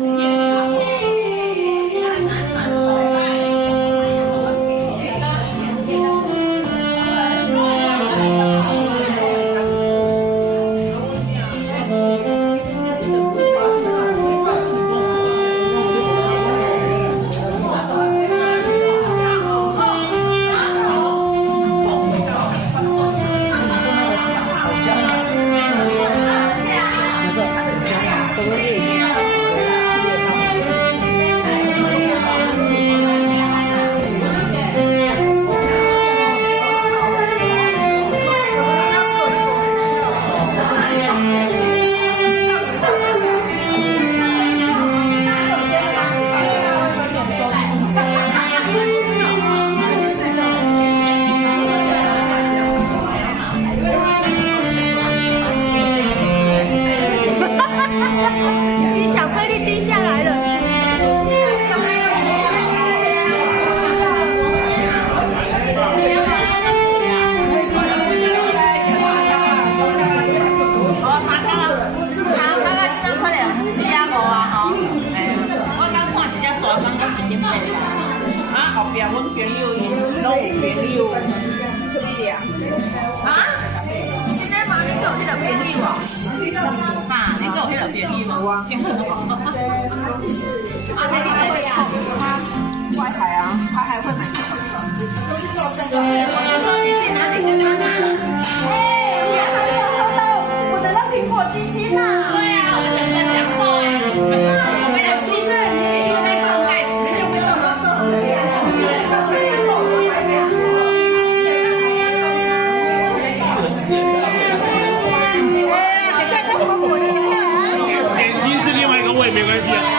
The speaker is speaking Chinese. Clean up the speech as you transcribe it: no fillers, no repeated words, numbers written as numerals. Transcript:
你巧克力滴下来了。哦，三角啊，三角这张可能4啊5啊吼。我刚看一只大三角1.8啦。啊，后壁阮朋友拢有朋友。啊？今天嘛，你有迄个朋友哦？哈，你有迄个朋友哦？真好哦。啊，那你这里啊？外海啊，他还会买手手。我说你去哪里跟他拿？哎，你还没有喝到我的那苹果鸡精呐？对啊，我整个想喝哎。有没有鸡蛋？你那个盖子，你就不晓得。点心是另外一个味，没关系。